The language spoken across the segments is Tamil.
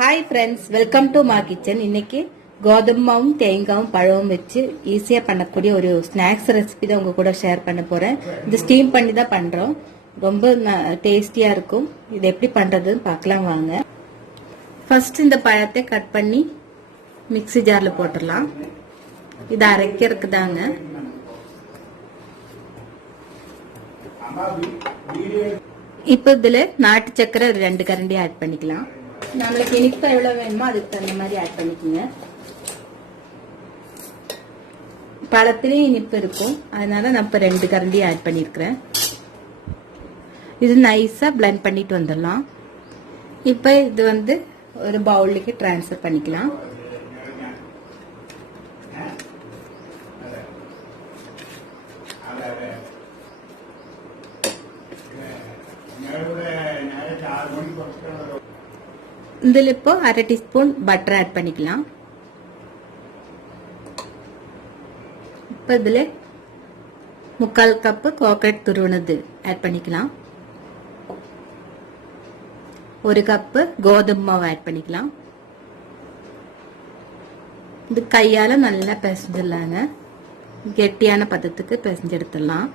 Hi friends, welcome to my kitchen. இன்னைக்கு கோதுமாவும் தேங்காயும் பழமும் வச்சு ஈஸியா பண்ணக்கூடிய ஒரு ஸ்நாக்ஸ் ரெசிபி தான் உங்க கூட ஷேர் பண்ண போறேன். இது ஸ்டீம் பண்ணி தான் பண்றோம். ரொம்ப டேஸ்டியா இருக்கும். இது எப்படி பண்றதுன்னு பார்க்கலாம் வாங்க. ஃபர்ஸ்ட் இந்த பழத்தை கட் பண்ணி மிக்ஸி ஜார்ல போட்டுடலாம். இது அரைக்கிறதுக்கு தாங்க. இப்போ இதுல நாட்டு சக்கரை 2 கரண்டி ஆட் பண்ணிக்கலாம். நம்மளுக்கு இனிப்பு எவ்வளவு வேணுமோ அதுக்கு தகுந்த மாதிரி ஆட் பண்ணிக்கோங்க. பழத்திலே இனிப்பு இருக்கும், அதனால நான் இப்ப 2 கரண்டி ஆட் பண்ணிருக்கிறேன். இது நைஸா பிளெண்ட் பண்ணிட்டு வந்துடலாம். இப்ப இது வந்து ஒரு பவுலுக்கு டிரான்ஸ்ஃபர் பண்ணிக்கலாம். இதில் இப்போ 1/2 டீஸ்பூன் பட்டர் ஆட் பண்ணிக்கலாம். இப்போ இதில் 3/4 கப்பு கோகனட் துருவனது ஆட் பண்ணிக்கலாம். 1 கப்பு கோதுமை மாவு ஆட் பண்ணிக்கலாம். இது கையால நல்லா பிசைஞ்சிடலாங்க. கெட்டியான பதத்துக்கு பிசைஞ்சு எடுத்துடலாம்.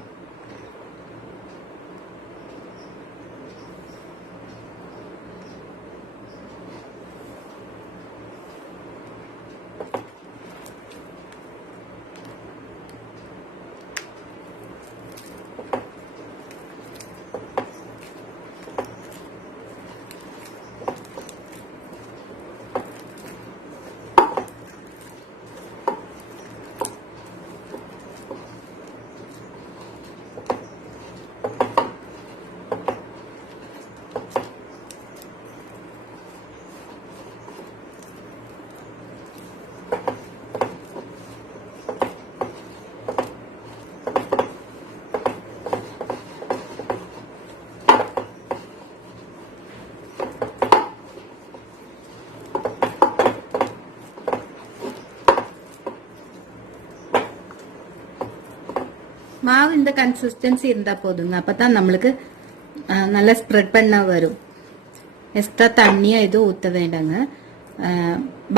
மாவு இந்த கன்சிஸ்டன்சி இருந்தா போதுங்க. அப்பதான் நம்மளுக்கு நல்லா ஸ்ப்ரெட் பண்ண வரும். எக்ஸ்ட்ரா தண்ணியா எதுவும் ஊத்த வேண்டாங்க.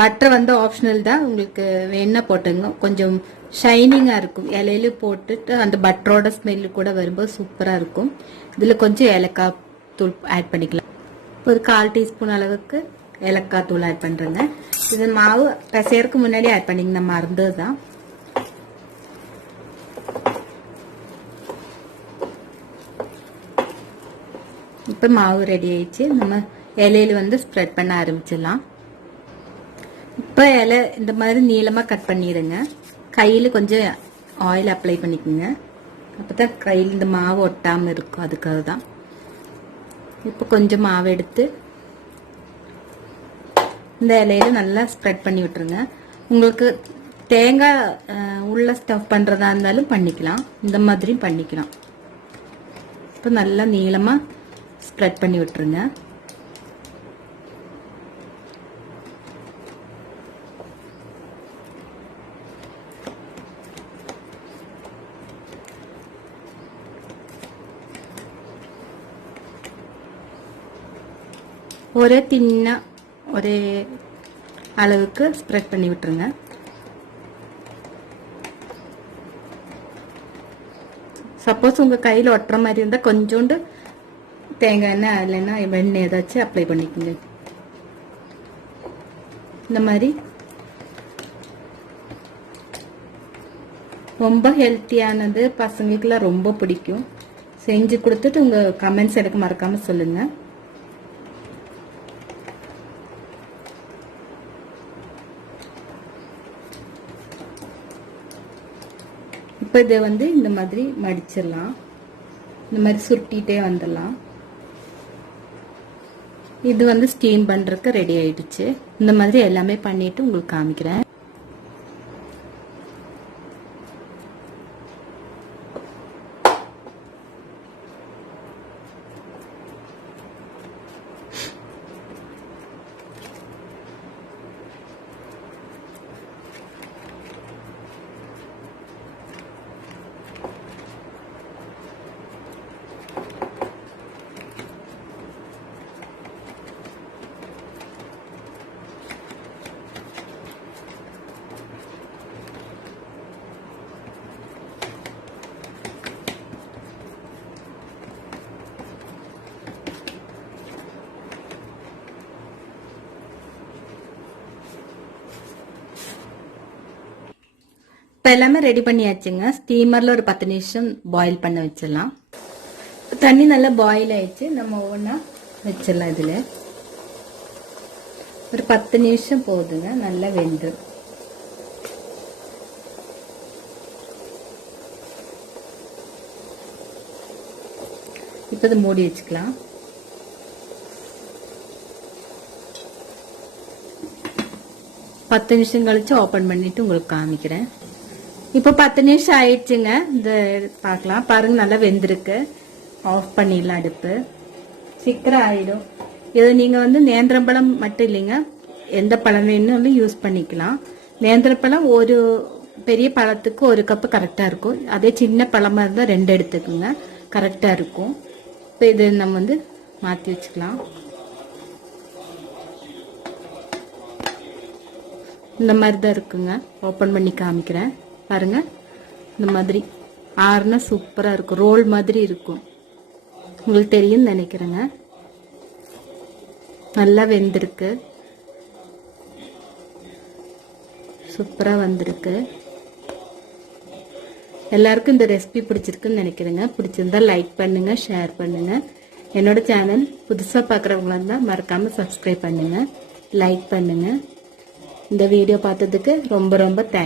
பட்டர் வந்து ஆப்ஷனல் தான், உங்களுக்கு வேணா போட்டுங்க. கொஞ்சம் ஷைனிங்கா இருக்கும். இலையில போட்டுட்டு அந்த பட்டரோட ஸ்மெல்லு கூட வரும்போது சூப்பரா இருக்கும். இதுல கொஞ்சம் ஏலக்காய் தூள் ஆட் பண்ணிக்கலாம். ஒரு 1/4 டீஸ்பூன் அளவுக்கு ஏலக்காய் தூள் ஆட் பண்றேங்க. இது மாவு பிசையறதுக்கு முன்னாடி ஆட் பண்ணிங்க, நம்ம மறந்ததுதான். இப்ப மாவு ரெடி ஆயிடுச்சு. நம்ம இலையில வந்து ஸ்ப்ரெட் பண்ண ஆரம்பிச்சிடலாம். இப்ப இலை இந்த மாதிரி நீளமா கட் பண்ணிடுங்க. கையில கொஞ்சம் ஆயில் அப்ளை பண்ணிக்கோங்க. அப்பதான் கையில் இந்த மாவு ஒட்டாம இருக்கும், அதுக்காக தான். இப்ப கொஞ்சம் மாவு எடுத்து இந்த இலையில நல்லா ஸ்ப்ரெட் பண்ணி விட்டுருங்க. உங்களுக்கு தேங்காய் உள்ள ஸ்டஃப் பண்றதா இருந்தாலும் பண்ணிக்கலாம், இந்த மாதிரியும் பண்ணிக்கலாம். இப்ப நல்லா நீளமா ஸ்ப்ரெட் பண்ணி விட்டுருங்க. ஒரே தின்னா ஒரே அளவுக்கு ஸ்ப்ரெட் பண்ணி விட்டுருங்க. சப்போஸ் உங்க கையில ஒட்டுற மாதிரி இருந்தா கொஞ்சோண்டு தேங்காய் எண்ணெய் இல்லைன்னா வெண்ணெய் ஏதாச்சும் அப்ளை பண்ணிக்கோங்க. இந்த மாதிரி ரொம்ப ஹெல்த்தியானது, பசங்களுக்குலாம் ரொம்ப பிடிக்கும். செஞ்சு கொடுத்துட்டு உங்க கமெண்ட்ஸ் எனக்கு மறக்காம சொல்லுங்க. இப்ப இதை வந்து இந்த மாதிரி மடிச்சிடலாம். இந்த மாதிரி சுருட்டிட்டே வந்துடலாம். இது வந்து ஸ்டீம் பண்றதுக்கு ரெடி ஆயிடுச்சு. இந்த மாதிரி எல்லாமே பண்ணிட்டு உங்களுக்கு காமிக்கிறேன். இப்போ எல்லாமே ரெடி பண்ணியாச்சுங்க. ஸ்டீமரில் ஒரு 10 நிமிஷம் பாயில் பண்ண வச்சிடலாம். தண்ணி நல்லா பாயில் ஆயிடுச்சு. நம்ம ஒவ்வொன்றா வச்சிடலாம். இதில் ஒரு 10 நிமிஷம் போதுங்க, நல்லா வெந்து. இப்போ இதை மூடி வச்சுக்கலாம். பத்து நிமிஷம் கழிச்சு ஓப்பன் பண்ணிட்டு உங்களுக்கு காமிக்கிறேன். இப்போ 10 நிமிஷம் ஆயிடுச்சுங்க. இந்த பார்க்கலாம். பாருங்க, நல்லா வெந்திருக்கு. ஆஃப் பண்ணிடலாம் அடுப்பு. சீக்கிரம் ஆயிடும். இது நீங்க வந்து நேந்திரம்பழம் மட்டும் இல்லைங்க, எந்த பழம் வேணும்னு யூஸ் பண்ணிக்கலாம். நேந்திரப்பழம் ஒரு பெரிய பழத்துக்கு 1 கப்பு கரெக்டா இருக்கும். அதே சின்ன பழமா இருந்தால் 2 எடுத்துக்குங்க, கரெக்டா இருக்கும். இப்போ இது நம்ம வந்து மாற்றி வச்சுக்கலாம். இந்த மாதிரி தான் இருக்குங்க. ஓப்பன் பண்ணி காமிக்கிறேன் பாருங்க. இந்த மாதிரி ஆறுனா சூப்பராக இருக்கும். ரோல் மாதிரி இருக்கும். உங்களுக்கு தெரியும் நினைக்கிறேங்க. நல்லா வெந்திருக்கு, சூப்பராக வந்திருக்கு. எல்லாருக்கும் இந்த ரெசிபி பிடிச்சிருக்குன்னு நினைக்கிறேங்க. பிடிச்சிருந்தா லைக் பண்ணுங்க, ஷேர் பண்ணுங்க. என்னோட சேனல் புதுசாக பார்க்குறவங்களா இருந்தால் மறக்காமல் சப்ஸ்கிரைப் பண்ணுங்க, லைக் பண்ணுங்க. இந்த வீடியோ பார்த்ததுக்கு ரொம்ப ரொம்ப தேங்க்ஸ்.